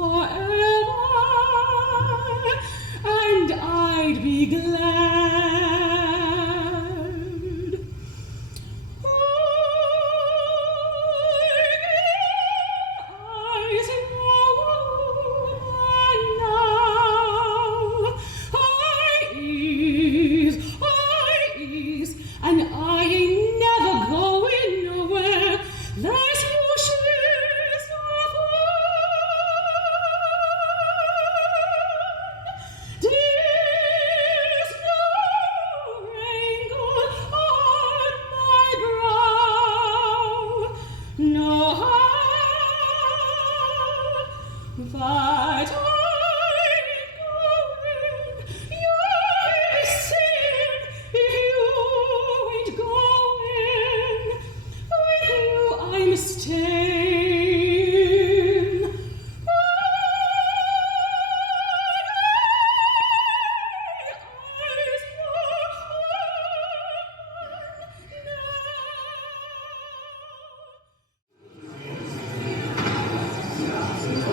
forever, and I'd be glad. And I ain't never going nowhere. There's bushes of fern. There's no wrinkle on my brow. No, but I'm going. You hear me sing if you ain't going. With you I'm staying.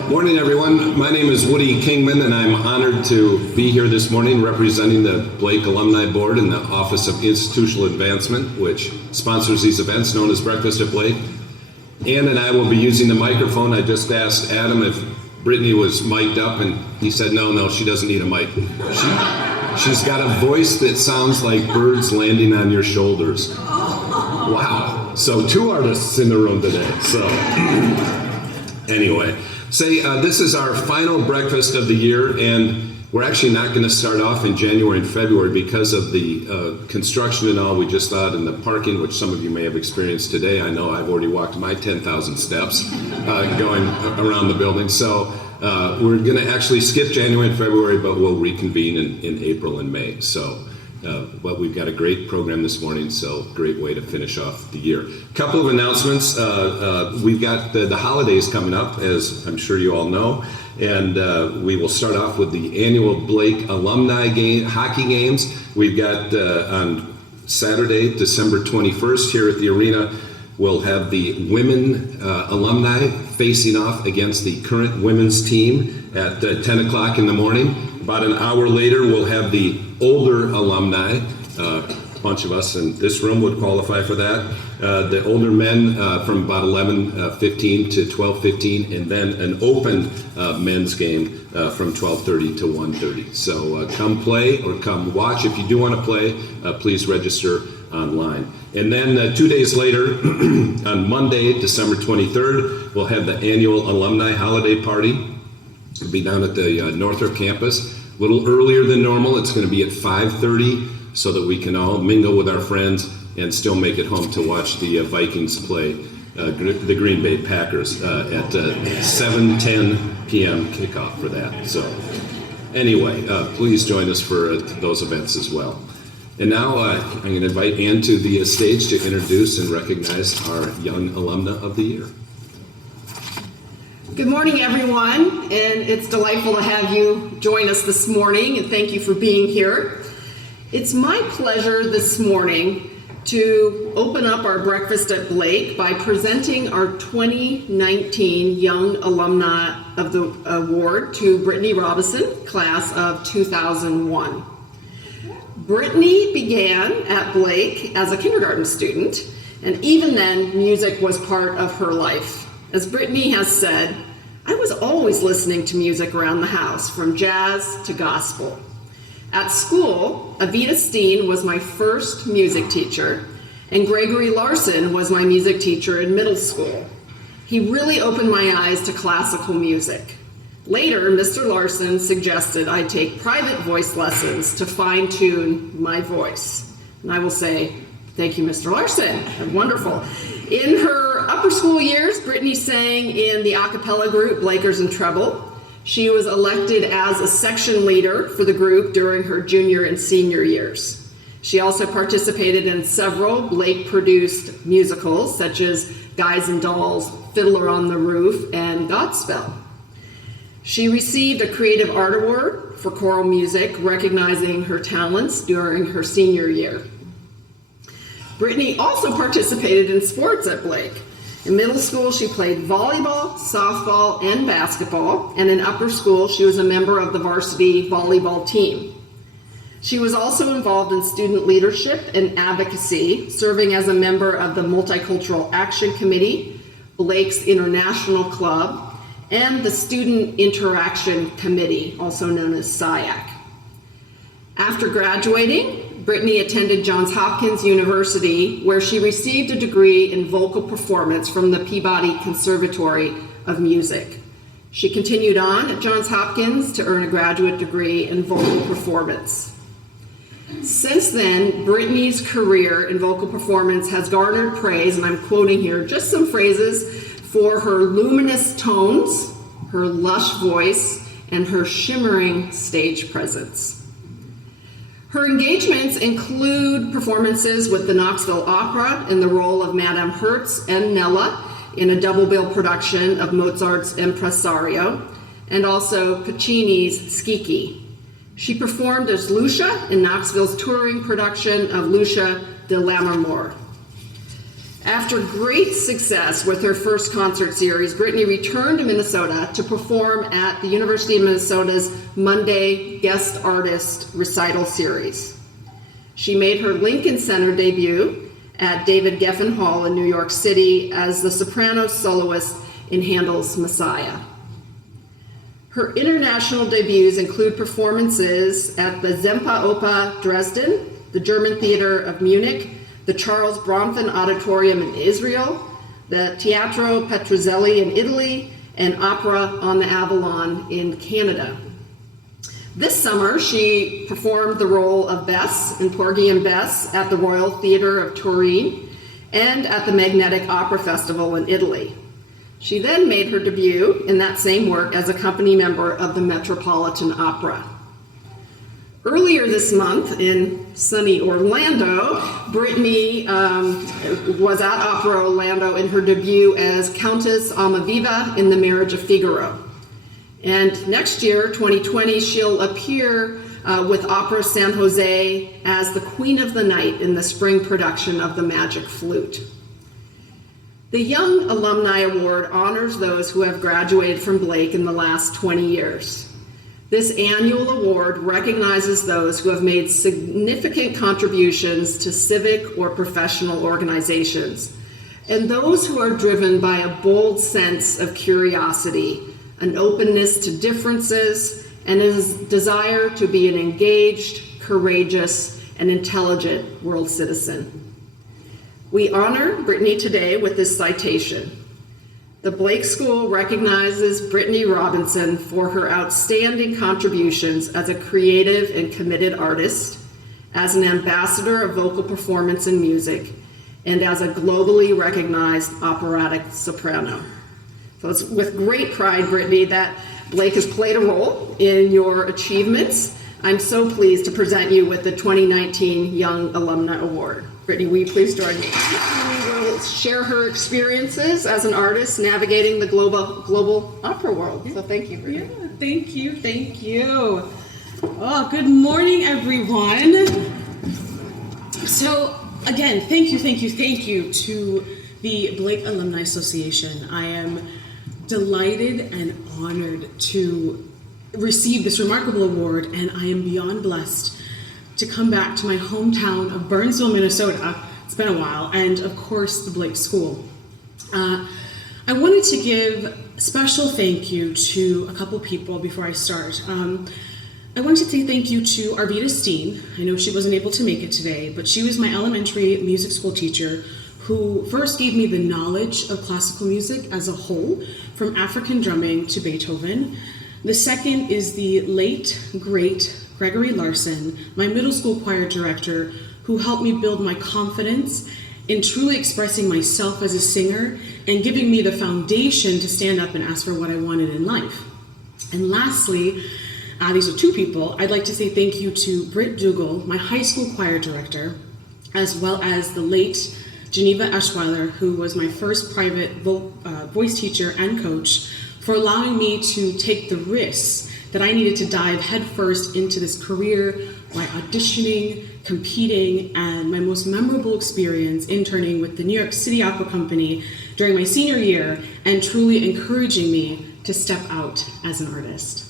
Morning, everyone. My name is Woody Kingman, and I'm honored to be here this morning representing the Blake Alumni Board and the Office of Institutional Advancement, which sponsors these events known as Breakfast at Blake. Ann and I will be using the microphone. I just asked Adam if Brittany was mic'd up, and he said no, she doesn't need a mic. She's got a voice that sounds like birds landing on your shoulders. Wow. So 2 artists in the room today. So anyway. This is our final breakfast of the year, and we're actually not going to start off in January and February because of the construction and all we just thought, and the parking, which some of you may have experienced today. I know I've already walked my 10,000 steps going around the building. So we're going to actually skip January and February, but we'll reconvene in April and May. So. But we've got a great program this morning, so great way to finish off the year. A couple of announcements. We've got the holidays coming up, as I'm sure you all know, and we will start off with the annual Blake Alumni hockey games. We've got on Saturday, December 21st, here at the arena, we'll have the women alumni facing off against the current women's team at 10 o'clock in the morning. About an hour later, we'll have the older alumni. A bunch of us in this room would qualify for that. The older men from about 11:15 to 12:15, and then an open men's game from 12:30 to 1:30. So come play or come watch. If you do want to play, please register online. And then 2 days later, on Monday, December 23rd, we'll have the annual alumni holiday party. It'll be down at the Northrop campus. A little earlier than normal. It's going to be at 5:30 so that we can all mingle with our friends and still make it home to watch the Vikings play the Green Bay Packers at 7:10 p.m. kickoff for that. So anyway, please join us for those events as well. And now I'm going to invite Ann to the stage to introduce and recognize our young alumna of the year. Good morning, everyone, and it's delightful to have you join us this morning, and thank you for being here. It's my pleasure this morning to open up our Breakfast at Blake by presenting our 2019 Young Alumna of the Award to Brittany Robinson, class of 2001. Brittany began at Blake as a kindergarten student, and even then, music was part of her life. As Brittany has said, I was always listening to music around the house, from jazz to gospel. At school, Avita Steen was my first music teacher, and Gregory Larson was my music teacher in middle school. He really opened my eyes to classical music. Later, Mr. Larson suggested I take private voice lessons to fine-tune my voice. And I will say, thank you, Mr. Larson. Wonderful. In her upper school years, Brittany sang in the a cappella group Blakers and Treble. She was elected as a section leader for the group during her junior and senior years. She also participated in several Blake-produced musicals, such as Guys and Dolls, Fiddler on the Roof, and Godspell. She received a Creative Art Award for choral music, recognizing her talents during her senior year. Brittany also participated in sports at Blake. In middle school, she played volleyball, softball, and basketball, and in upper school, she was a member of the varsity volleyball team. She was also involved in student leadership and advocacy, serving as a member of the Multicultural Action Committee, Blake's International Club, and the Student Interaction Committee, also known as SIAC. After graduating, Brittany attended Johns Hopkins University, where she received a degree in vocal performance from the Peabody Conservatory of Music. She continued on at Johns Hopkins to earn a graduate degree in vocal performance. Since then, Brittany's career in vocal performance has garnered praise, and I'm quoting here just some phrases, for her luminous tones, her lush voice, and her shimmering stage presence. Her engagements include performances with the Knoxville Opera in the role of Madame Hertz and Nella in a double bill production of Mozart's Impresario, and also Puccini's Schicchi. She performed as Lucia in Knoxville's touring production of Lucia de Lammermoor. After great success with her first concert series, Brittany returned to Minnesota to perform at the University of Minnesota's Monday Guest Artist Recital Series. She made her Lincoln Center debut at David Geffen Hall in New York City as the soprano soloist in Handel's Messiah. Her international debuts include performances at the Semper Oper Dresden, the German Theater of Munich, the Charles Bronfman Auditorium in Israel, the Teatro Petrozelli in Italy, and Opera on the Avalon in Canada. This summer, she performed the role of Bess in Porgy Bess at the Royal Theater of Turin and at the Magnetic Opera Festival in Italy. She then made her debut in that same work as a company member of the Metropolitan Opera. Earlier this month in sunny Orlando, Brittany was at Opera Orlando in her debut as Countess Almaviva in The Marriage of Figaro. And next year, 2020, she'll appear with Opera San Jose as the Queen of the Night in the spring production of The Magic Flute. The Young Alumni Award honors those who have graduated from Blake in the last 20 years. This annual award recognizes those who have made significant contributions to civic or professional organizations, and those who are driven by a bold sense of curiosity, an openness to differences, and a desire to be an engaged, courageous, and intelligent world citizen. We honor Brittany today with this citation. The Blake School recognizes Brittany Robinson for her outstanding contributions as a creative and committed artist, as an ambassador of vocal performance and music, and as a globally recognized operatic soprano. So it's with great pride, Brittany, that Blake has played a role in your achievements. I'm so pleased to present you with the 2019 Young Alumna Award. Brittany, will you please join me? She will share her experiences as an artist navigating the global opera world. So thank you, Brittany. Yeah, thank you. Oh, good morning, everyone. So again, thank you to the Blake Alumni Association. I am delighted and honored to receive this remarkable award, and I am beyond blessed to come back to my hometown of Burnsville, Minnesota. It's been a while, and of course the Blake School. I wanted to give a special thank you to a couple people before I start. I wanted to say thank you to Arvita Steen. I know she wasn't able to make it today, but she was my elementary music school teacher who first gave me the knowledge of classical music as a whole, from African drumming to Beethoven. The second is the late, great Gregory Larson, my middle school choir director, who helped me build my confidence in truly expressing myself as a singer and giving me the foundation to stand up and ask for what I wanted in life. And lastly, these are two people. I'd like to say thank you to Britt Dougal, my high school choir director, as well as the late Geneva Eschweiler, who was my first private voice teacher and coach, for allowing me to take the risks that I needed to dive headfirst into this career by auditioning, competing, and my most memorable experience interning with the New York City Opera Company during my senior year and truly encouraging me to step out as an artist.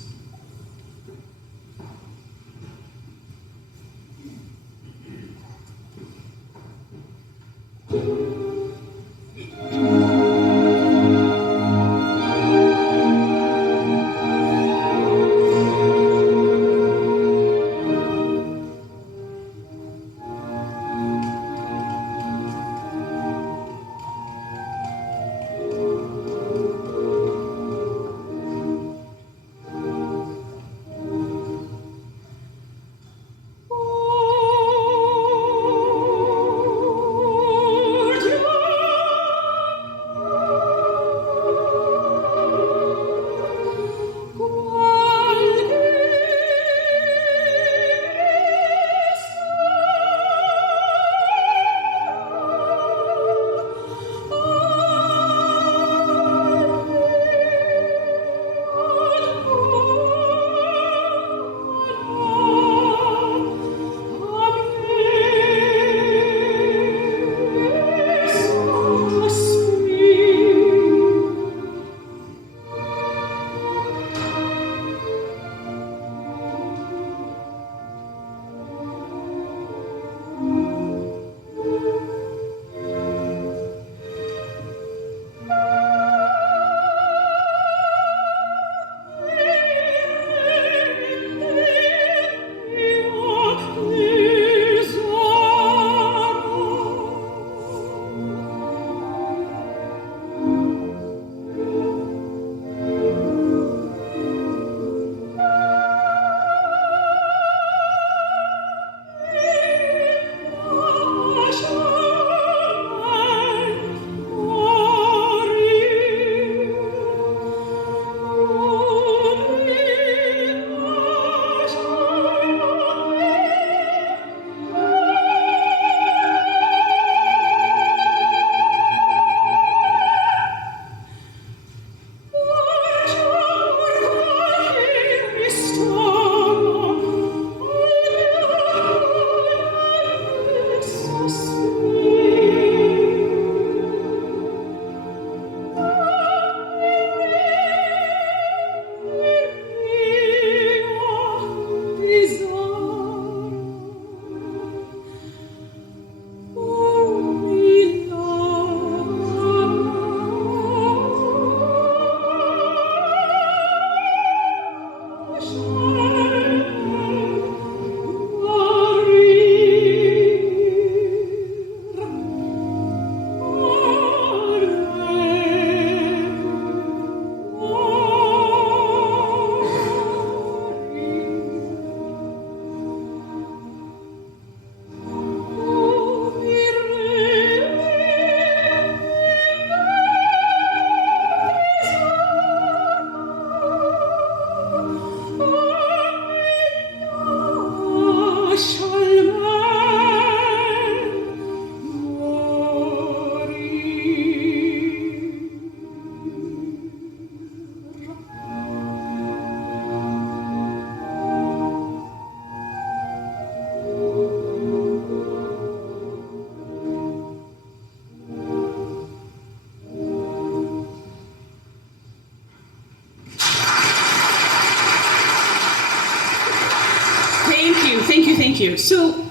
Thank you. So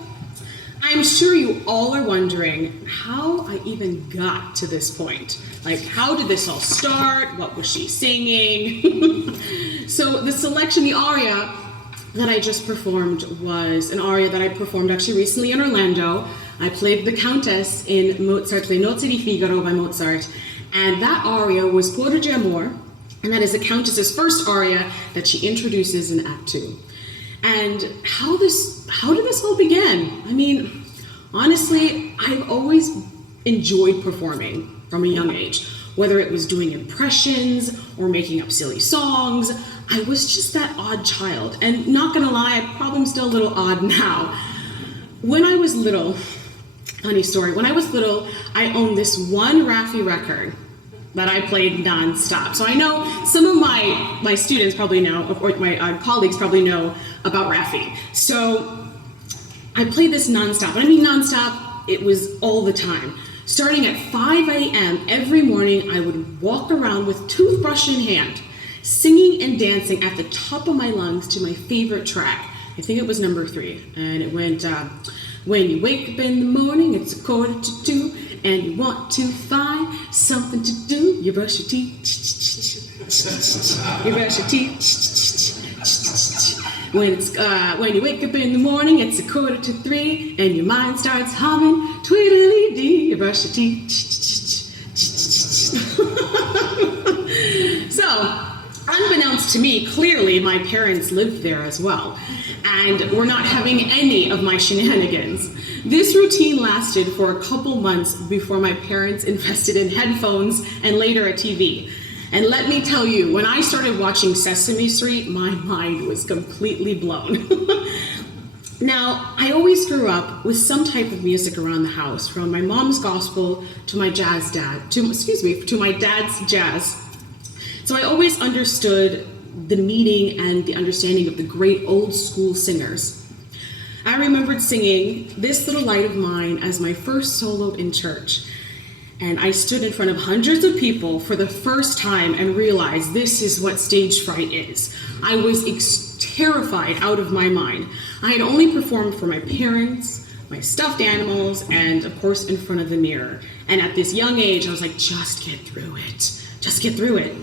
I'm sure you all are wondering how I even got to this point. Like, how did this all start? What was she singing? So the selection, the aria that I just performed was an aria that I performed actually recently in Orlando. I played the Countess in Mozart's Le Nozze di Figaro by Mozart, and that aria was Porgy Amor, and that is the Countess's first aria that she introduces in Act 2. And how did this all begin? I mean, honestly, I've always enjoyed performing from a young age, whether it was doing impressions or making up silly songs. I was just that odd child, and not gonna lie, I probably am still a little odd now. When I was little, funny story, when I was little, I owned this one Raffi record that I played nonstop. So I know some of my students probably know, or my colleagues probably know about Raffi. So I played this nonstop, and I mean nonstop, it was all the time. Starting at 5 a.m. every morning, I would walk around with toothbrush in hand, singing and dancing at the top of my lungs to my favorite track. I think it was number 3, and it went, when you wake up in the morning, it's 1:45, and you want to find something to do, you brush your teeth, you brush your teeth. When you wake up in the morning, it's 2:45, and your mind starts humming, tweedledee, you brush your teeth. So, unbeknownst to me, clearly my parents lived there as well, and were not having any of my shenanigans. This routine lasted for a couple months before my parents invested in headphones and later a TV. And let me tell you, when I started watching Sesame Street, my mind was completely blown. Now, I always grew up with some type of music around the house, from my mom's gospel to my to my dad's jazz. So I always understood the meaning and the understanding of the great old school singers. I remembered singing This Little Light of Mine as my first solo in church. And I stood in front of hundreds of people for the first time and realized this is what stage fright is. I was terrified out of my mind. I had only performed for my parents, my stuffed animals, and of course in front of the mirror. And at this young age, I was like, just get through it. Just get through it.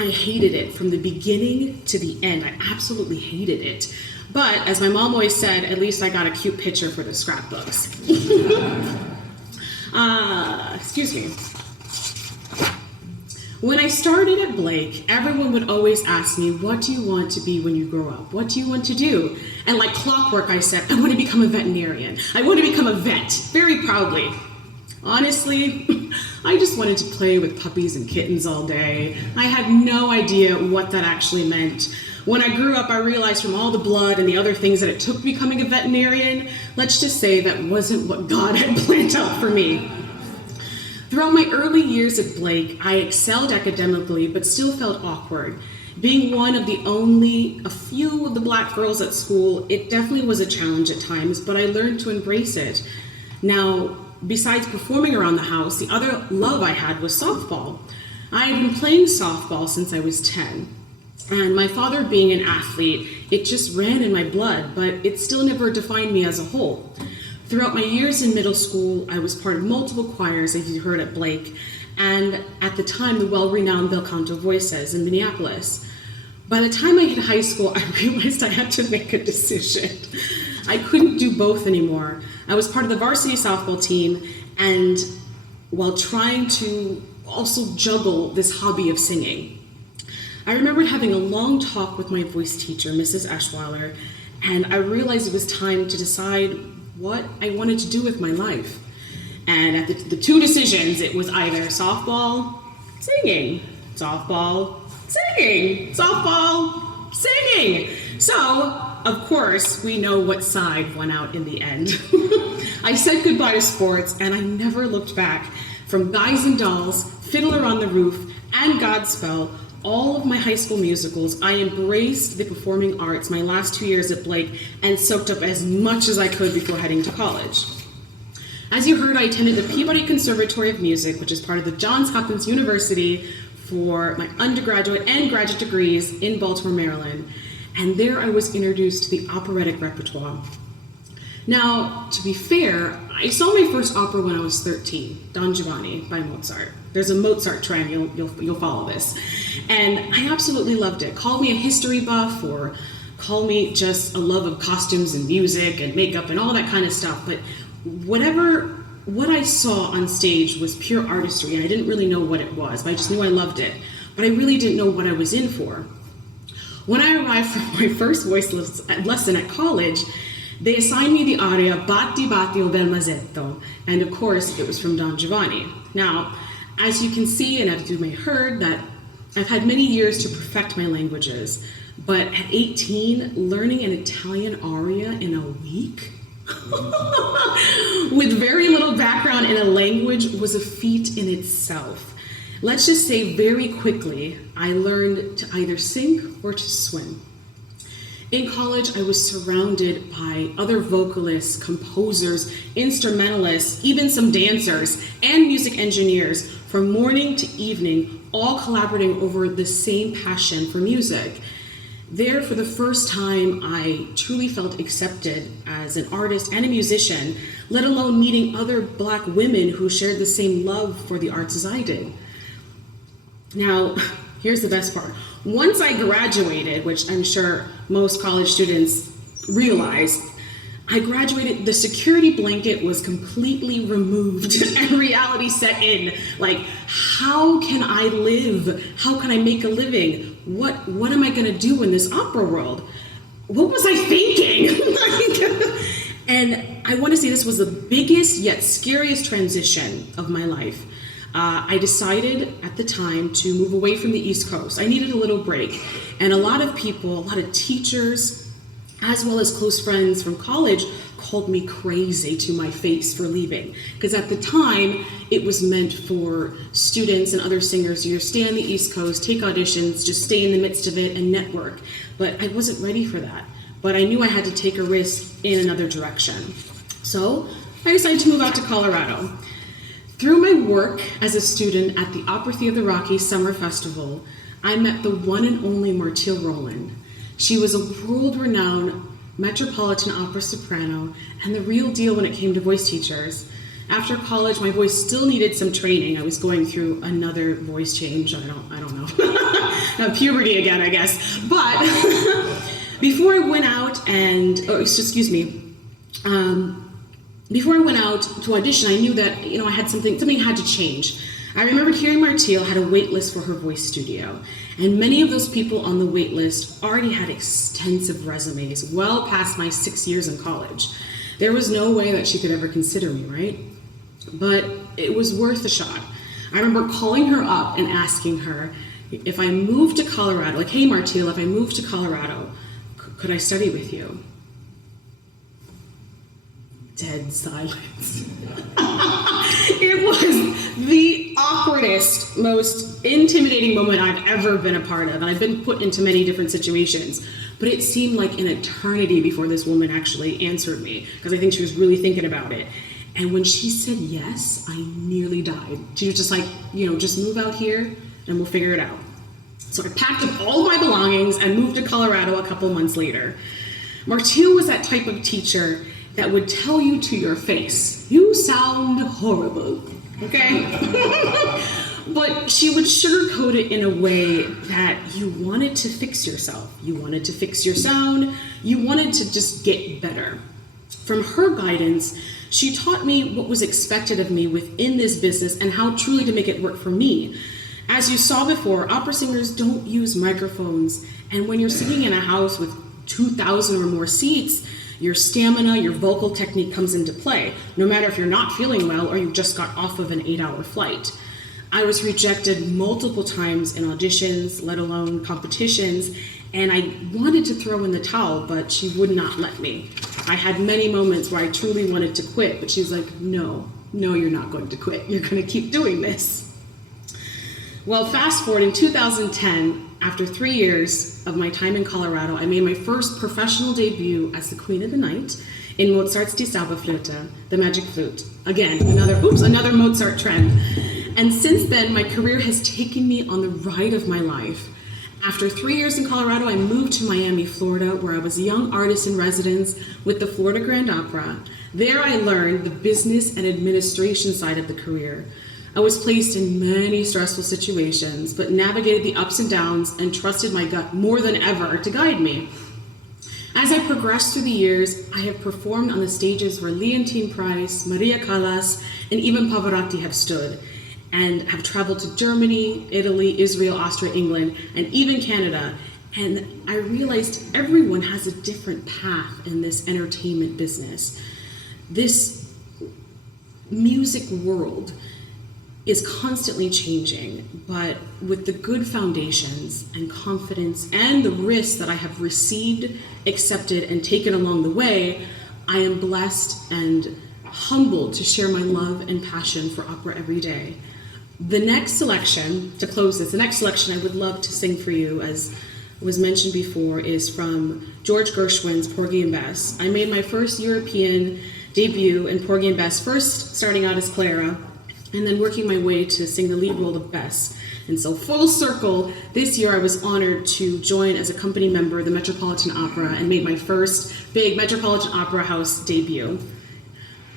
I hated it from the beginning to the end. I absolutely hated it. But as my mom always said, at least I got a cute picture for the scrapbooks. Excuse me. When I started at Blake, everyone would always ask me, what do you want to be when you grow up? What do you want to do? And like clockwork, I said, I want to become a veterinarian. I want to become a vet, very proudly. Honestly, I just wanted to play with puppies and kittens all day. I had no idea what that actually meant. When I grew up, I realized from all the blood and the other things that it took becoming a veterinarian, let's just say that wasn't what God had planned out for me. Throughout my early years at Blake, I excelled academically, but still felt awkward. Being one of a few of the black girls at school, it definitely was a challenge at times, but I learned to embrace it. Now, besides performing around the house, the other love I had was softball. I had been playing softball since I was 10. And my father being an athlete, it just ran in my blood, but it still never defined me as a whole. Throughout my years in middle school, I was part of multiple choirs, as you heard at Blake, and at the time, the well-renowned Bel Canto Voices in Minneapolis. By the time I hit high school, I realized I had to make a decision. I couldn't do both anymore. I was part of the varsity softball team, and while trying to also juggle this hobby of singing. I remembered having a long talk with my voice teacher, Mrs. Eschweiler, and I realized it was time to decide what I wanted to do with my life. And at the two decisions, it was either softball, singing, softball, singing, softball, singing. So, of course, we know what side won out in the end. I said goodbye to sports, and I never looked back. From Guys and Dolls, Fiddler on the Roof, and Godspell, all of my high school musicals, I embraced the performing arts my last 2 years at Blake and soaked up as much as I could before heading to college. As you heard, I attended the Peabody Conservatory of Music, which is part of the Johns Hopkins University, for my undergraduate and graduate degrees in Baltimore, Maryland. And there I was introduced to the operatic repertoire. Now, to be fair, I saw my first opera when I was 13, Don Giovanni by Mozart. There's a Mozart trend, you'll follow this. And I absolutely loved it. Call me a history buff, or call me just a love of costumes and music and makeup and all that kind of stuff. But what I saw on stage was pure artistry, and I didn't really know what it was, but I just knew I loved it. But I really didn't know what I was in for. When I arrived for my first voice lesson at college, they assigned me the aria Batti Batti o bel masetto, and of course it was from Don Giovanni. Now, as you can see, and as you may have heard, that I've had many years to perfect my languages, but at 18, learning an Italian aria in a week with very little background in a language was a feat in itself. Let's just say very quickly, I learned to either sink or to swim. In college, I was surrounded by other vocalists, composers, instrumentalists, even some dancers, and music engineers from morning to evening, all collaborating over the same passion for music. There, for the first time, I truly felt accepted as an artist and a musician, let alone meeting other Black women who shared the same love for the arts as I did. Now, here's the best part. Once I graduated, which I'm sure most college students realized, I graduated, the security blanket was completely removed and reality set in. Like, how can I live? How can I make a living? What am I gonna do in this opera world? What was I thinking? And I wanna say this was the biggest yet scariest transition of my life. I decided at the time to move away from the East Coast. I needed a little break. And a lot of people, a lot of teachers, as well as close friends from college, called me crazy to my face for leaving. Because at the time, it was meant for students and other singers to stay on the East Coast, take auditions, just stay in the midst of it and network. But I wasn't ready for that. But I knew I had to take a risk in another direction. So I decided to move out to Colorado. Through my work as a student at the Opera Theater Rocky Summer Festival, I met the one and only Martille Rowland. She was a world-renowned Metropolitan Opera soprano and the real deal when it came to voice teachers. After college, my voice still needed some training. I was going through another voice change. I don't know. Puberty again, I guess. But before I went out before I went out to audition, I knew that I had something had to change. I remembered hearing Martille had a wait list for her voice studio, and many of those people on the wait list already had extensive resumes, well past my 6 years in college. There was no way that she could ever consider me, right? But it was worth a shot. I remember calling her up and asking her if I moved to Colorado, like, hey Martille, if I moved to Colorado, could I study with you? Dead silence. It was the awkwardest, most intimidating moment I've ever been a part of, and I've been put into many different situations, but it seemed like an eternity before this woman actually answered me, because I think she was really thinking about it. And when she said yes, I nearly died. She was just like, just move out here and we'll figure it out. So I packed up all of my belongings and moved to Colorado a couple months later. Martille was that type of teacher that would tell you to your face, you sound horrible, okay? But she would sugarcoat it in a way that you wanted to fix yourself. You wanted to fix your sound. You wanted to just get better. From her guidance, she taught me what was expected of me within this business and how truly to make it work for me. As you saw before, opera singers don't use microphones, and when you're singing in a house with 2,000 or more seats, your stamina, your vocal technique comes into play, no matter if you're not feeling well or you just got off of an 8-hour flight. I was rejected multiple times in auditions, let alone competitions, and I wanted to throw in the towel, but she would not let me. I had many moments where I truly wanted to quit, but she's like, no, you're not going to quit. You're going to keep doing this. Well, fast forward in 2010, after 3 years of my time in Colorado, I made my first professional debut as the Queen of the Night in Mozart's Die Zauberflöte, the Magic Flute. Again, another Mozart trend. And since then, my career has taken me on the ride of my life. After 3 years in Colorado, I moved to Miami, Florida, where I was a young artist in residence with the Florida Grand Opera. There I learned the business and administration side of the career. I was placed in many stressful situations, but navigated the ups and downs and trusted my gut more than ever to guide me. As I progressed through the years, I have performed on the stages where Leontine Price, Maria Callas, and even Pavarotti have stood, and have traveled to Germany, Italy, Israel, Austria, England, and even Canada. And I realized everyone has a different path in this entertainment business. This music world is constantly changing, but with the good foundations and confidence and the risks that I have received, accepted, and taken along the way, I am blessed and humbled to share my love and passion for opera every day. The next selection I would love to sing for you as was mentioned before is from George Gershwin's Porgy and Bess. I made my first European debut in Porgy and Bess, first starting out as Clara, and then working my way to sing the lead role of Bess. And so full circle, this year I was honored to join as a company member of the Metropolitan Opera and made my first big Metropolitan Opera House debut.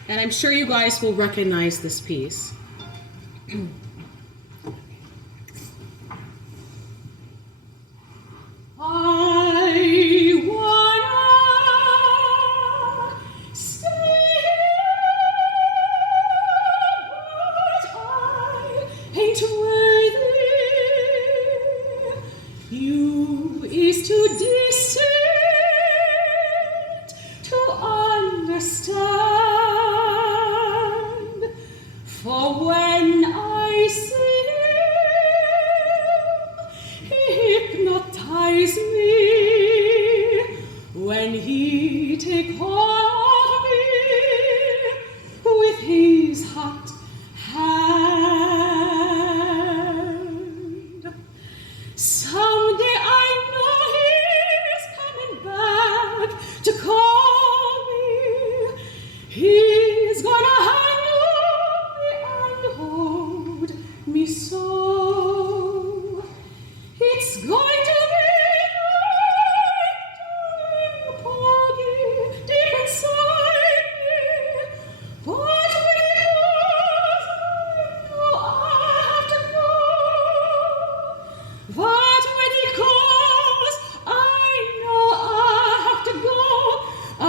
And I'm sure you guys will recognize this piece. I wanna stay but I ain't worthy. You is too distant to understand. For when I see him, he hypnotize me. When he take hold of me with his hot hand. Someday I know he's coming back to call me. He's gonna handle me and hold me so. It's going to be night, Porgy, deep inside me. But when he goes, I know I have to go. But when he goes, I know I have to go. I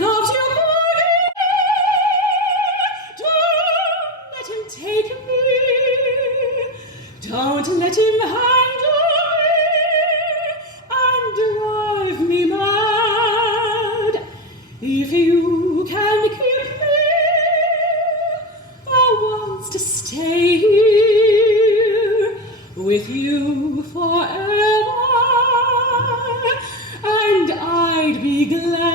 love you, Porgy. Don't let him take me. Don't let him handle me and drive me mad. If you can keep me, I want to stay here with you forever, and I'd be glad.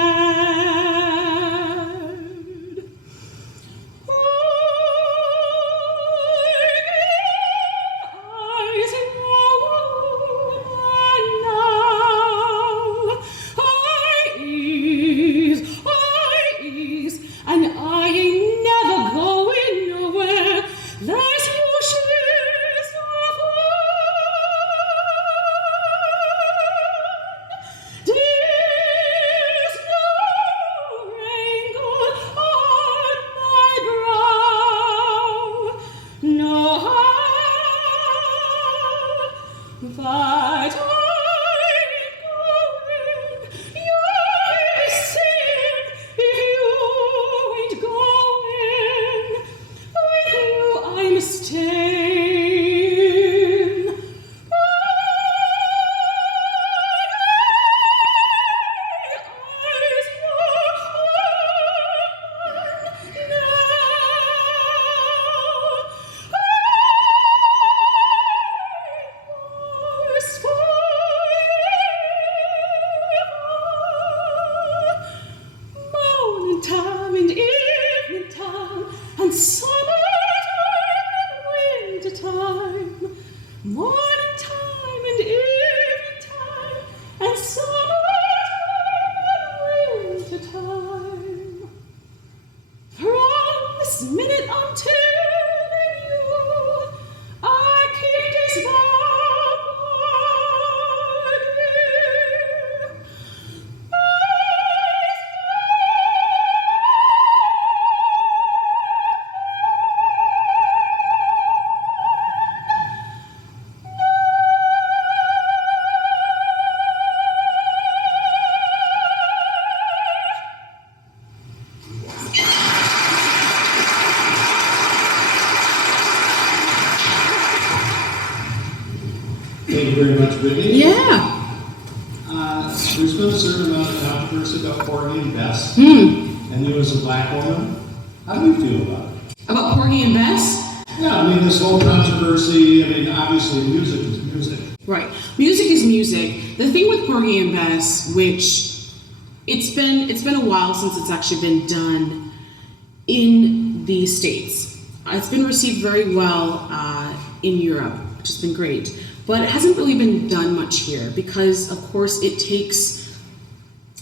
Eyes ease, and I ain't never going nowhere. There's bushes of fun. There's no wrinkle on my brow. No, but I'm going. You're sin if you ain't going. With you I'm staying. Eyes open now. Morning time and evening time and summertime and winter time. Morning time and evening time and summertime and winter time. From this minute I'm telling you, I keep this vow. Thank you very much, Brittany. Yeah. There's been a certain amount of controversy about Porgy and Bess, and you as a black woman. How do you feel about it? About Porgy and Bess? Yeah, I mean, this whole controversy, I mean, obviously music is music. Right. Music is music. The thing with Porgy and Bess, which it's been a while since it's actually been done in the States. It's been received very well in Europe, which has been great. But it hasn't really been done much here because, of course, it takes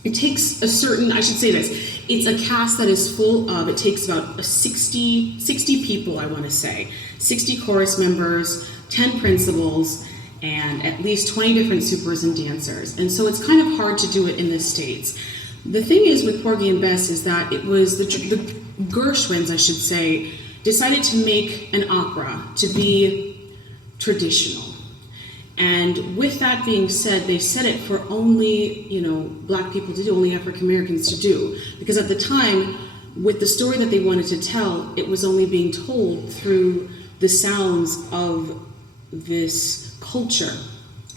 a certain, I should say this, it's a cast that is full of, it takes about 60 people, I want to say, 60 chorus members, 10 principals, and at least 20 different supers and dancers. And so it's kind of hard to do it in the States. The thing is with Porgy Bess is that it was the Gershwins, I should say, decided to make an opera to be traditional. And with that being said, they set it for only, Black people to do, only African Americans to do. Because at the time, with the story that they wanted to tell, it was only being told through the sounds of this culture,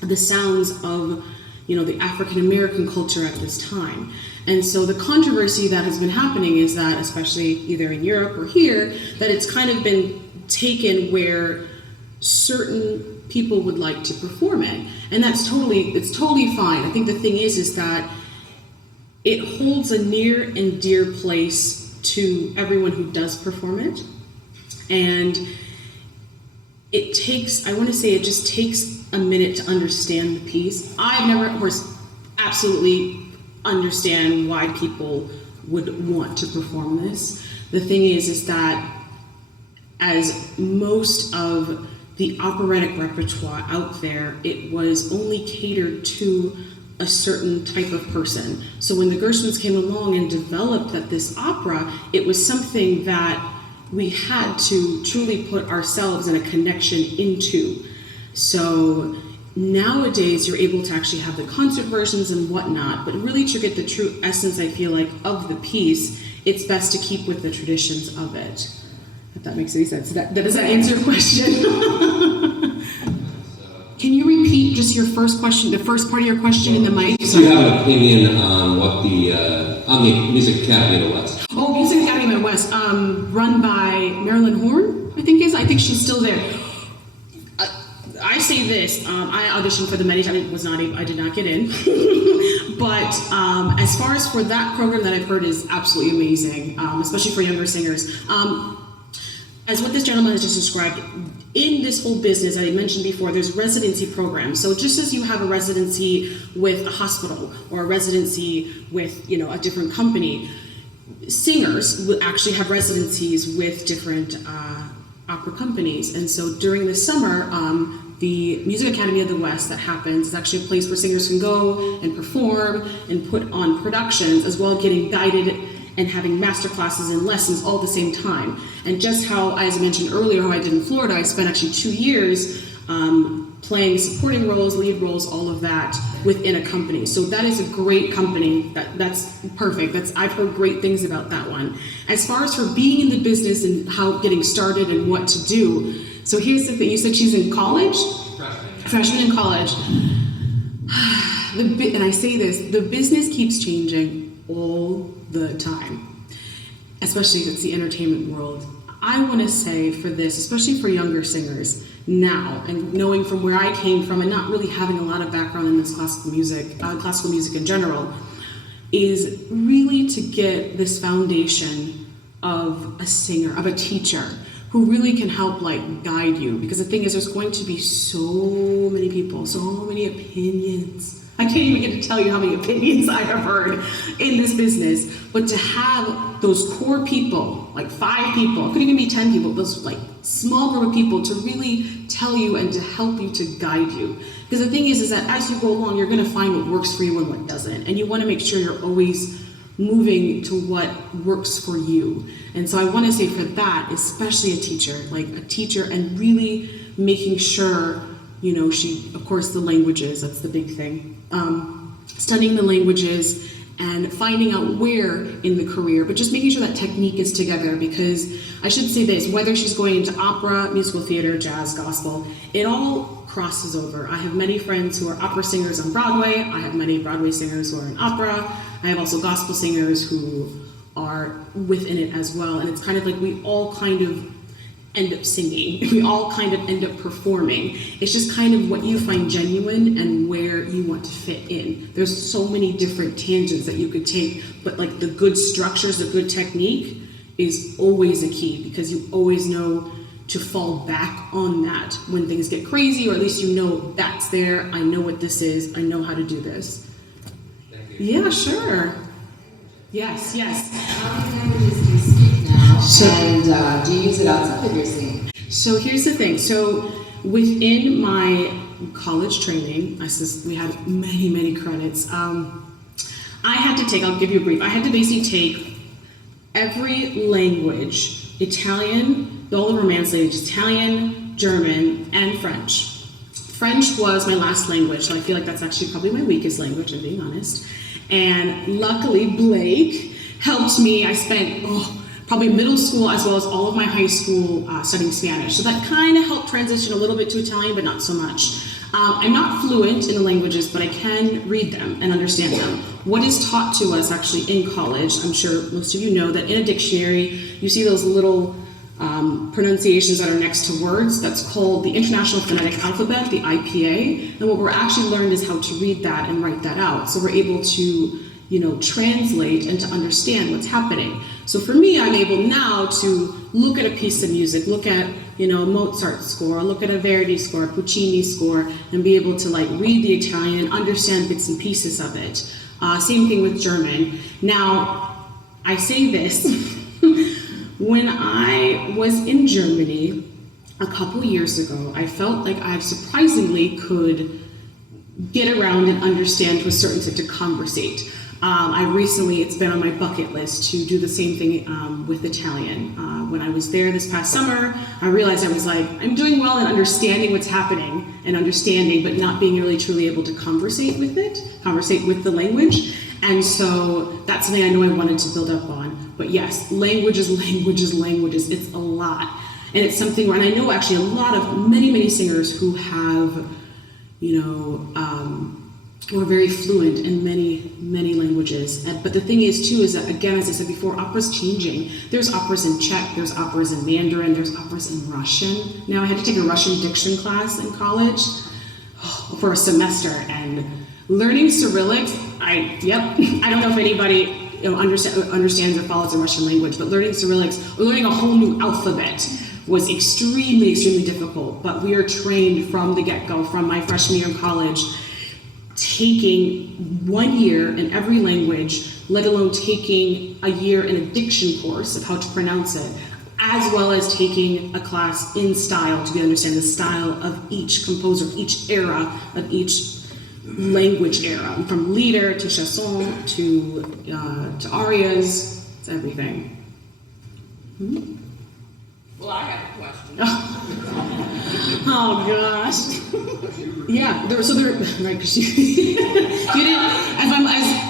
the sounds of, the African American culture at this time. And so the controversy that has been happening is that, especially either in Europe or here, that it's kind of been taken where certain people would like to perform it, and it's totally fine. I think the thing is that it holds a near and dear place to everyone who does perform it, and it just takes a minute to understand the piece. I've never, of course, absolutely understand why people would want to perform this. The thing is that as most of the operatic repertoire out there, it was only catered to a certain type of person. So when the Gershwins came along and developed this opera, it was something that we had to truly put ourselves in a connection into. So nowadays you're able to actually have the concert versions and whatnot, but really to get the true essence, I feel like, of the piece, it's best to keep with the traditions of it. If that makes any sense. Does that answer your question? Can you repeat just your first question, the first part of your question in the mic? Do you have an opinion on what on the Music Academy of the West? Oh, Music Academy of the West, run by Marilyn Horne, I think she's still there. I say this, I auditioned for the many times, I did not get in. But as far as for that program that I've heard is absolutely amazing, especially for younger singers. As what this gentleman has just described, in this whole business, I mentioned before, there's residency programs. So just as you have a residency with a hospital or a residency with, a different company, singers will actually have residencies with different opera companies. And so during the summer, the Music Academy of the West that happens is actually a place where singers can go and perform and put on productions, as well as getting guided and having master classes and lessons all at the same time. And just how, as I mentioned earlier, how I did in Florida, I spent actually 2 years playing supporting roles, lead roles, all of that within a company. So that is a great company. That's perfect. I've heard great things about that one. As far as for being in the business and how getting started and what to do. So here's the thing. You said she's in college? Freshman in college. And I say this, the business keeps changing all the time, especially if it's the entertainment world. I want to say for this, especially for younger singers now, and knowing from where I came from and not really having a lot of background in this classical music in general, is really to get this foundation of a singer, of a teacher, who really can help guide you. Because the thing is, there's going to be so many people, so many opinions. I can't even get to tell you how many opinions I have heard in this business. But to have those core people, 5 people, it could even be 10 people, those small group of people to really tell you and to help you, to guide you. Because the thing is that as you go along, you're gonna find what works for you and what doesn't. And you wanna make sure you're always moving to what works for you. And so I wanna say for that, especially a teacher, and really making sure, of course, the languages, that's the big thing. Studying the languages and finding out where in the career, but just making sure that technique is together, because I should say this, whether she's going into opera, musical theater, jazz, gospel, it all crosses over. I have many friends who are opera singers on Broadway. I have many Broadway singers who are in opera. I have also gospel singers who are within it as well. And it's kind of we all kind of end up singing. We all kind of end up performing. It's just kind of what you find genuine and where you want to fit in. There's so many different tangents that you could take, but the good structures, the good technique is always a key, because you always know to fall back on that when things get crazy, or at least you know that's there. I know what this is. I know how to do this. Thank you. Yeah, sure. Yes. How many languages do you speak now? And do you use it outside of your singing? So here's the thing. So within my college training, we had many credits. I had to take, I'll give you a brief, I had to basically take every language, Italian, all the Romance languages, Italian, German, and French. French was my last language, so I feel like that's actually probably my weakest language, I'm being honest. And luckily, Blake helped me. I spent probably middle school as well as all of my high school studying Spanish. So that kind of helped transition a little bit to Italian, but not so much. I'm not fluent in the languages, but I can read them and understand them. What is taught to us actually in college, I'm sure most of you know that in a dictionary, you see those little pronunciations that are next to words. That's called the International Phonetic Alphabet, the IPA. And what we're actually learned is how to read that and write that out. So we're able to, translate and to understand what's happening. So for me, I'm able now to look at a piece of music, look at, a Mozart score, look at a Verdi score, a Puccini score, and be able to read the Italian, understand bits and pieces of it. Same thing with German. Now, I say this, when I was in Germany a couple years ago, I felt like I surprisingly could get around and understand to a certain extent to conversate. It's been on my bucket list to do the same thing with Italian. When I was there this past summer, I realized I was I'm doing well in understanding what's happening and understanding, but not being really truly able to conversate with the language. And so that's something I know I wanted to build up on. But yes, languages, it's a lot. And it's something where, and I know actually many singers who have, who are very fluent in many languages. But the thing is too, is that again, as I said before, opera's changing. There's operas in Czech, there's operas in Mandarin, there's operas in Russian. Now I had to take a Russian diction class in college for a semester, and learning Cyrillics, I don't know if anybody understands or follows the Russian language, but learning Cyrillics, or learning a whole new alphabet was extremely difficult. But we are trained from the get-go, from my freshman year in college, taking 1 year in every language, let alone taking a year in a diction course of how to pronounce it, as well as taking a class in style to understand the style of each composer, of each era, of each language era, from lieder to chanson to arias, it's everything. Well, I have a question. Oh gosh. Yeah, right, because you didn't, as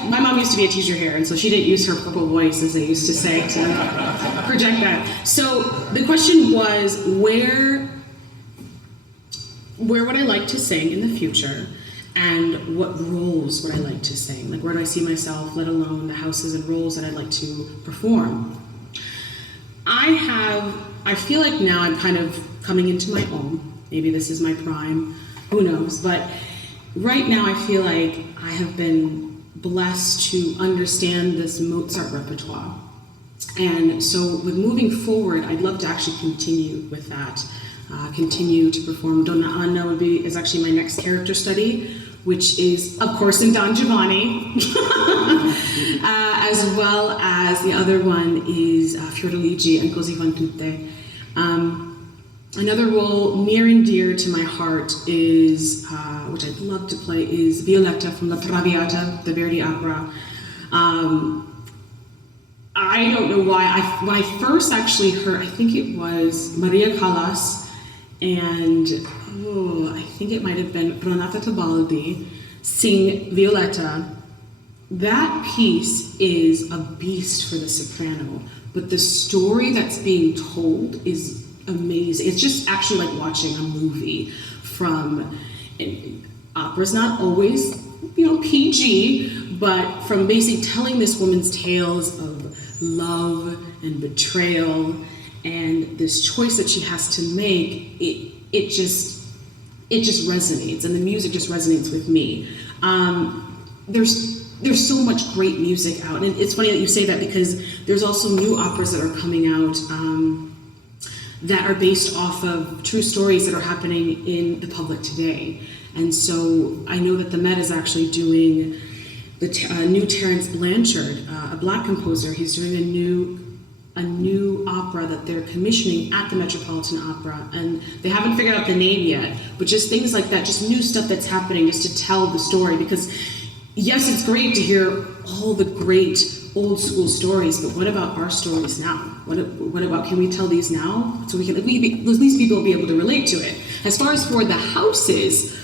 my mom used to be a teacher here, and so she didn't use her purple voice, as they used to say, to project that. So the question was, where would I like to sing in the future, and what roles would I like to sing? Where do I see myself, let alone the houses and roles that I'd like to perform? I feel like now I'm kind of coming into my own. Maybe this is my prime, who knows? But right now I feel like I have been blessed to understand this Mozart repertoire. And so with moving forward, I'd love to actually continue with that. Continue to perform. Donna Anna is actually my next character study, which is, of course, in Don Giovanni, as well as the other one is Fiordiligi and Così fan tutte. Another role near and dear to my heart is, which I'd love to play, is Violetta from La Traviata, the Verdi opera. I don't know why. When I first actually heard, I think it was Maria Callas, and I think it might have been Renata Tebaldi sing Violetta. That piece is a beast for the soprano, but the story that's being told is amazing. It's just actually like watching a movie opera's not always, PG, but from basically telling this woman's tales of love and betrayal and this choice that she has to make, it just resonates, and the music just resonates with me. There's so much great music out, and it's funny that you say that because there's also new operas that are coming out. that are based off of true stories that are happening in the public today. And so I know that the Met is actually doing the new Terence Blanchard, a Black composer. He's doing a new opera that they're commissioning at the Metropolitan Opera, and they haven't figured out the name yet, but just things like that, just new stuff that's happening just to tell the story. Because yes, it's great to hear all the great old school stories, but what about our stories now? What about, can we tell these now? So at least people will be able to relate to it. As far as for the houses,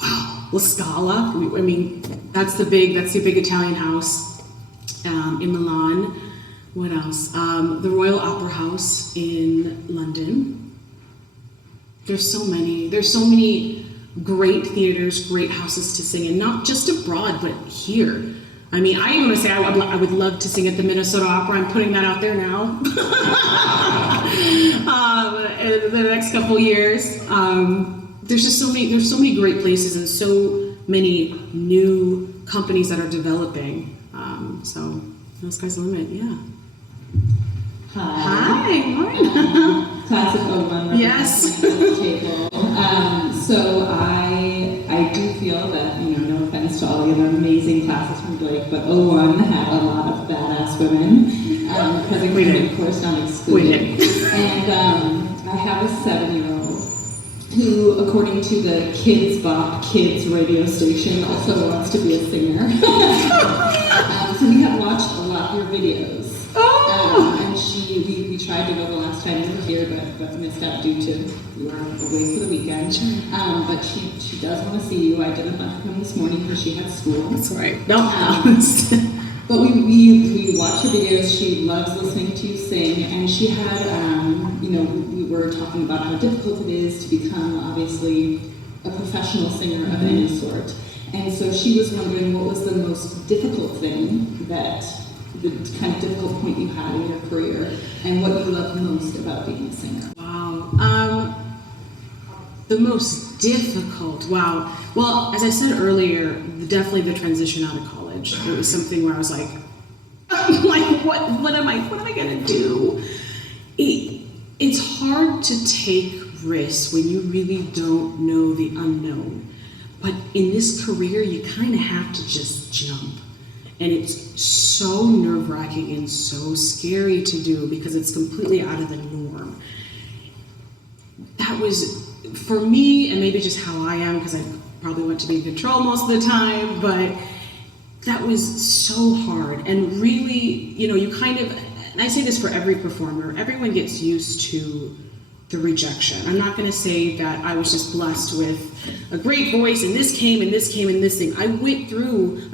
wow, La Scala, I mean, that's the big Italian house in Milan. What else? The Royal Opera House in London. There's so many great theaters, great houses to sing in, not just abroad, but here. I mean, I even want to say I would love to sing at the Minnesota Opera. I'm putting that out there now. In the next couple years. There's so many great places and so many new companies that are developing. So the sky's the limit, yeah. Hi. Classic 01 Yes. table. So I do feel that, no offense to all the other amazing classes from Blake, but 01 had a lot of badass women. Present of course not excluded. And I have a 7-year-old who, according to the Kids Bop Kids radio station, also wants to be a singer. So we have watched a lot of your videos. And we tried to go the last time you were here, but missed out due to you were away for the weekend. But she does want to see you. I didn't let her come this morning because she had school. That's right. No. But we watch your videos. She loves listening to you sing, and she had, we were talking about how difficult it is to become, obviously, a professional singer of any sort. And so she was wondering what was the most difficult thing the kind of difficult point you had in your career, and what you loved most about being a singer. Wow. The most difficult, wow. Well, as I said earlier, definitely the transition out of college. It was something where I was like, what am I gonna do? It's hard to take risks when you really don't know the unknown. But in this career, you kind of have to just jump. And it's so nerve-wracking and so scary to do because it's completely out of the norm. That was, for me, and maybe just how I am, because I probably want to be in control most of the time, but that was so hard. And really, you kind of, and I say this for every performer, everyone gets used to the rejection. I'm not going to say that I was just blessed with a great voice and this came and this came and this thing. I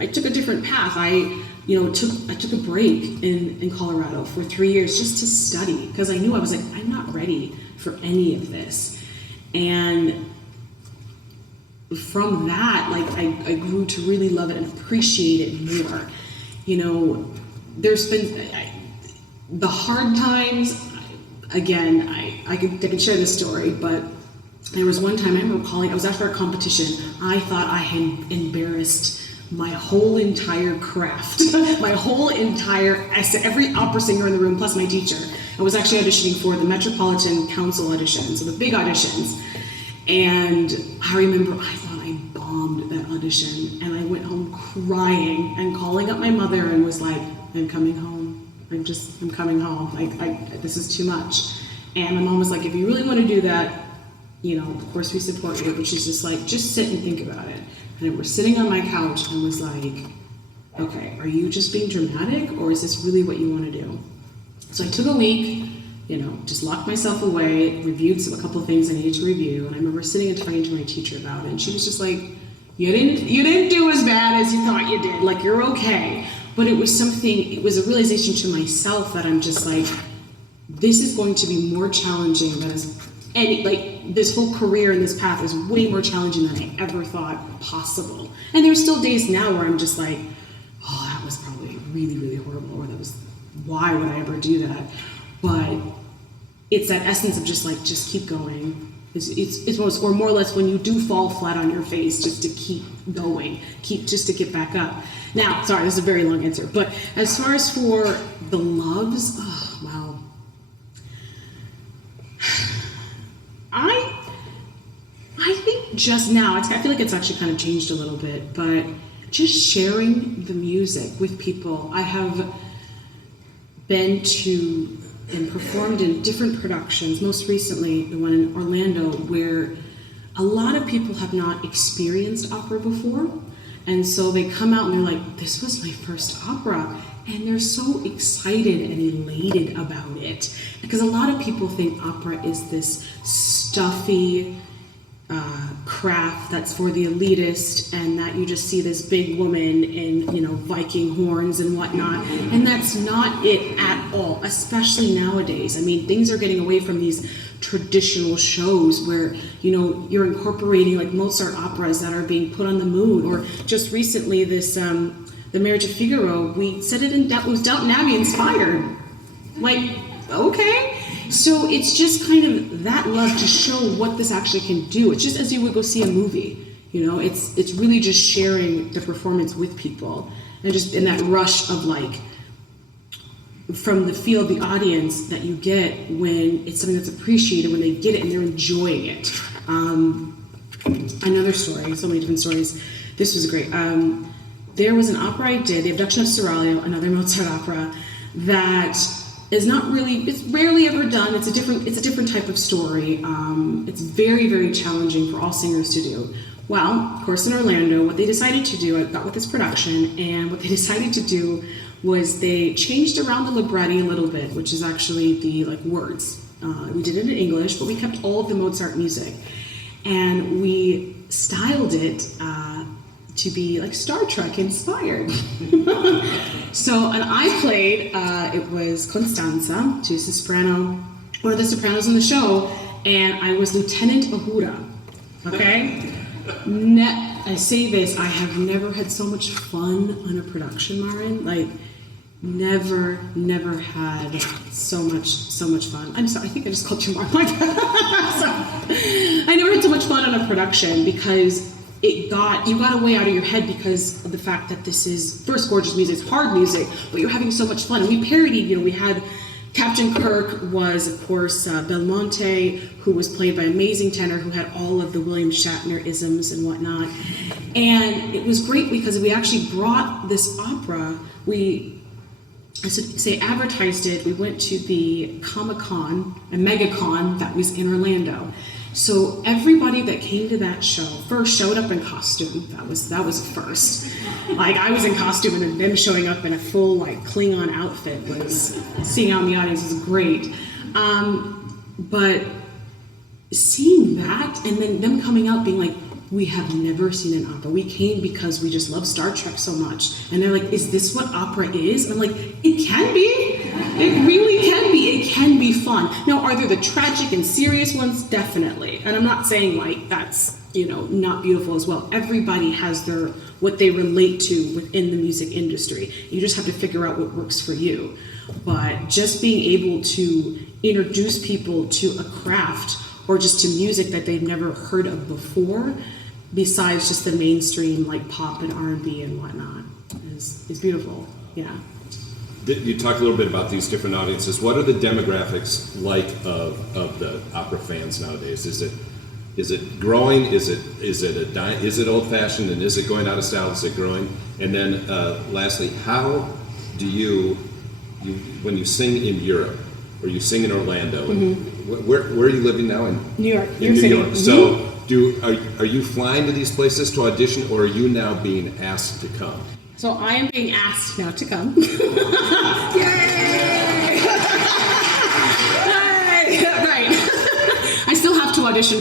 took a different path. I took a break in Colorado for 3 years just to study because I knew I was like, I'm not ready for any of this. And from that, I grew to really love it and appreciate it more. There's been the hard times. Again, I could share this story, but there was one time I remember I was after a competition. I thought I had embarrassed my whole entire craft, my whole entire every opera singer in the room, plus my teacher. I was actually auditioning for the Metropolitan Council auditions, so the big auditions. And I remember I thought I bombed that audition, and I went home crying and calling up my mother and was like, I'm coming home. I'm coming home. This is too much. And my mom was like, if you really want to do that, of course we support you. But she's just like, just sit and think about it. And we're sitting on my couch and was like, okay, are you just being dramatic or is this really what you want to do? So I took a week, just locked myself away, reviewed a couple of things I needed to review. And I remember sitting and talking to my teacher about it. And she was just like, you didn't do as bad as you thought you did. Like, you're okay. But it was a realization to myself that I'm just like, this is going to be more challenging than this whole career and this path is way more challenging than I ever thought possible. And there's still days now where I'm just like, oh, that was probably really, really horrible, or why would I ever do that? But it's that essence of just keep going. It's more or less when you do fall flat on your face, just to keep going, just to get back up. Now, sorry, this is a very long answer, but as far as for the loves, oh, wow. just now, I feel like it's actually kind of changed a little bit, but just sharing the music with people. I have been to and performed in different productions, most recently the one in Orlando, where a lot of people have not experienced opera before. And so they come out and they're like, this was my first opera. And they're so excited and elated about it. Because a lot of people think opera is this stuffy craft that's for the elitist, and that you just see this big woman in, Viking horns and whatnot. And that's not it at all, especially nowadays. I mean, things are getting away from these traditional shows where, you're incorporating like Mozart operas that are being put on the moon, or just recently this, The Marriage of Figaro, we said it was Downton Abbey inspired. Like, okay. So it's just kind of that love to show what this actually can do. It's just as you would go see a movie, it's really just sharing the performance with people, and just in that rush of like, from the feel of the audience that you get when it's something that's appreciated, when they get it and they're enjoying it. Another story, so many different stories. This was great. There was an opera I did, The Abduction of Seraglio, another Mozart opera, that is not really, it's rarely ever done. It's a different type of story. It's very, very challenging for all singers to do. Well, of course, in Orlando, what they decided to do, I got with this production, and what they decided to do was they changed around the libretti a little bit, which is actually the words. We did it in English, but we kept all of the Mozart music, and we styled it to be like Star Trek inspired. So, and I played, it was Constanza, she's a soprano, one of the sopranos in the show, and I was Lieutenant Ahura, okay? I say this, I have never had so much fun on a production, Marin, never had so much fun. I'm sorry, I think I just called you Marin. I never had so much fun on a production because you got way out of your head because of the fact that this is, first, gorgeous music, it's hard music, but you're having so much fun. And we parodied, we had Captain Kirk was, of course, Belmonte, who was played by an amazing tenor who had all of the William Shatner isms and whatnot. And it was great because we actually brought this opera, advertised it. We went to the Comic-Con, a MegaCon that was in Orlando. So everybody that came to that show first showed up in costume. That was first. I was in costume, and then them showing up in a full Klingon outfit was, seeing out in the audience was great. But seeing that, and then them coming out being like, we have never seen an opera. We came because we just love Star Trek so much. And they're like, is this what opera is? And I'm like, it can be. It really can be. It can be fun. Now, are there the tragic and serious ones? Definitely. And I'm not saying that's, not beautiful as well. Everybody has what they relate to within the music industry. You just have to figure out what works for you. But just being able to introduce people to a craft or just to music that they've never heard of before, besides just the mainstream pop and R&B and whatnot, is beautiful. Yeah. You talked a little bit about these different audiences. What are the demographics of the opera fans nowadays? Is it growing? Is it old fashioned, and is it going out of style? Is it growing? And then lastly, how do you when you sing in Europe or you sing in Orlando? Mm-hmm. Where are you living now? In New York. In New York. Mm-hmm. So are you flying to these places to audition, or are you now being asked to come? So I am being asked now to come. Yay! Right. I still have to audition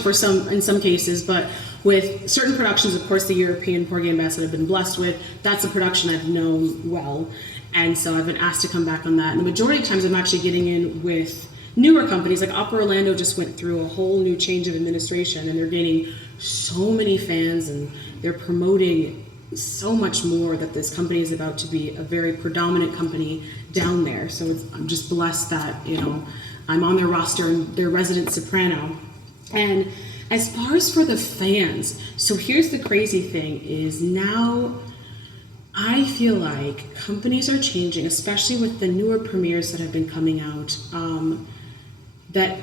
in some cases, but with certain productions, of course, the European Porgy Bess that I've been blessed with, that's a production I've known well. And so I've been asked to come back on that. And the majority of times I'm actually getting in with newer companies. Like Opera Orlando just went through a whole new change of administration, and they're gaining so many fans, and they're promoting so much more that this company is about to be a very predominant company down there. So I'm just blessed that, I'm on their roster and their resident soprano. And as far as for the fans, so here's the crazy thing is now I feel like companies are changing, especially with the newer premieres that have been coming out, that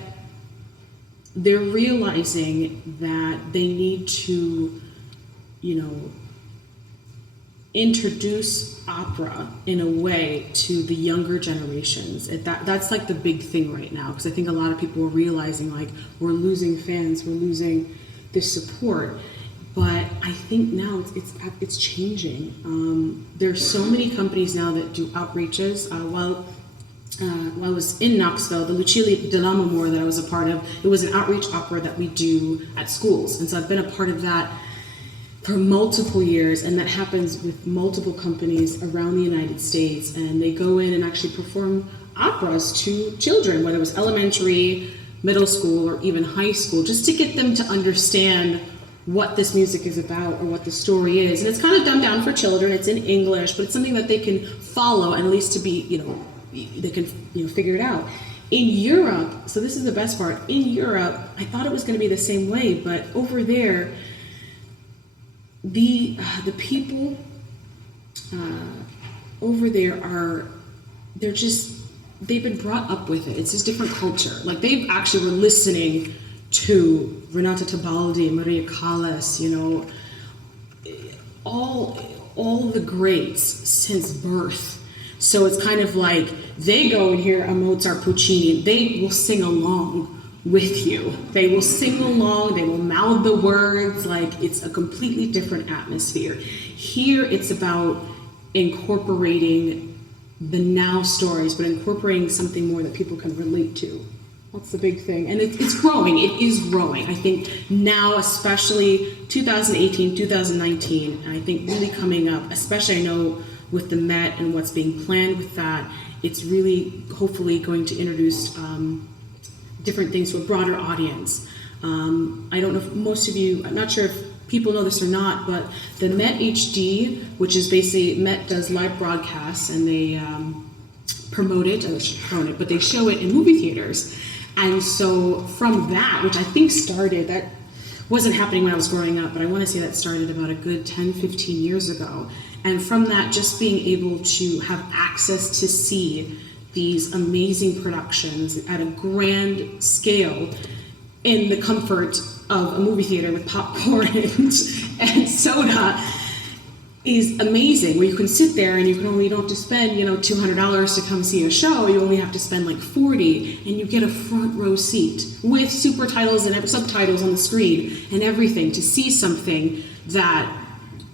they're realizing that they need to, introduce opera in a way to the younger generations. That's like the big thing right now, because I think a lot of people are realizing like we're losing fans, we're losing this support. But I think now it's changing. There's so many companies now that do outreaches. While I was in Knoxville, the Lucia dell'Amore that I was a part of, it was an outreach opera that we do at schools. And so I've been a part of that for multiple years, and that happens with multiple companies around the United States. And they go in and actually perform operas to children, whether it was elementary, middle school, or even high school, just to get them to understand what this music is about or what the story is. And it's kind of dumbed down for children. It's in English, but it's something that they can follow, and at least to be, they can figure it out. In Europe, so this is the best part, in Europe, I thought it was going to be the same way, but over there, the people over there they've been brought up with it. It's just different culture. Like they actually were listening to Renata Tebaldi, Maria Callas, all the greats since birth. So it's kind of like they go and hear a Mozart, Puccini, they will sing along with you. They will sing along, they will mouth the words, like it's a completely different atmosphere. Here it's about incorporating the now stories, but incorporating something more that people can relate to. That's the big thing. And it's growing. It is growing. I think now, especially 2018, 2019, and I think really coming up, especially I know with the Met and what's being planned with that, it's really hopefully going to introduce different things to a broader audience. I don't know if most of you, I'm not sure if people know this or not, but the Met HD, which is basically, Met does live broadcasts and they promote it, but they show it in movie theaters. And so from that, which I think started, that wasn't happening when I was growing up, but I want to say that started about a good 10, 15 years ago. And from that, just being able to have access to see these amazing productions at a grand scale in the comfort of a movie theater with popcorn and soda is amazing, where you can sit there and you don't have to spend $200 to come see a show. You only have to spend like $40, and you get a front row seat with super titles and subtitles on the screen and everything to see something that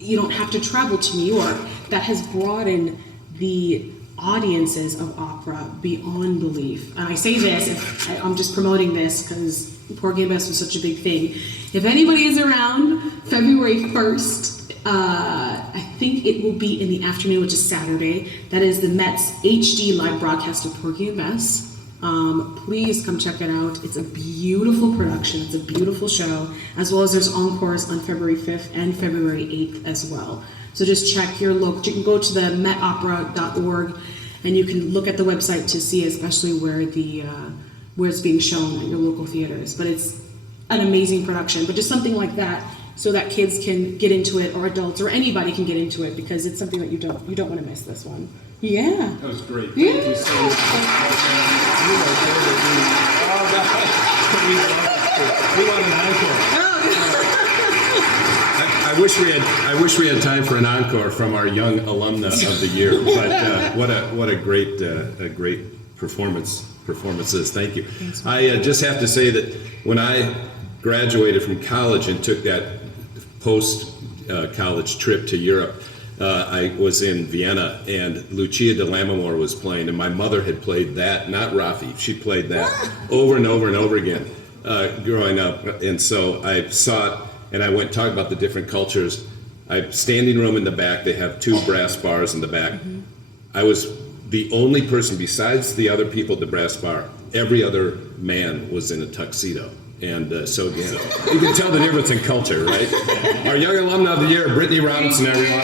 you don't have to travel to New York. That has broadened the audiences of opera beyond belief. And I say this, I'm just promoting this because Porgy Bess was such a big thing. If anybody is around February 1st, I think it will be in the afternoon, which is Saturday. That is the Met's HD live broadcast of Porgy Bess. Please come check it out. It's a beautiful production. It's a beautiful show, as well as there's encores on February 5th and February 8th as well. So just check your local. You can go to the metopera.org and you can look at the website to see especially where it's being shown at your local theaters. But it's an amazing production. But just something like that, so that kids can get into it, or adults, or anybody can get into it, because it's something that you don't want to miss this one. Yeah. That was great. Yeah. Thank you so much. We want an encore. I wish we had time for an encore from our young alumna of the year. But what a great performances. Thank you. I just have to say that when I graduated from college and took that post-college trip to Europe, I was in Vienna, and Lucia dell'Amore was playing, and my mother had played that, not Raffi. She played that over and over and over again growing up. And so I saw it, and I went talk about the different cultures. Standing room in the back. They have 2 brass bars in the back. Mm-hmm. I was the only person besides the other people at the brass bar. Every other man was in a tuxedo. And so again, you can tell the difference in culture, right? Our young alumna of the year, Brittany Robinson, everyone.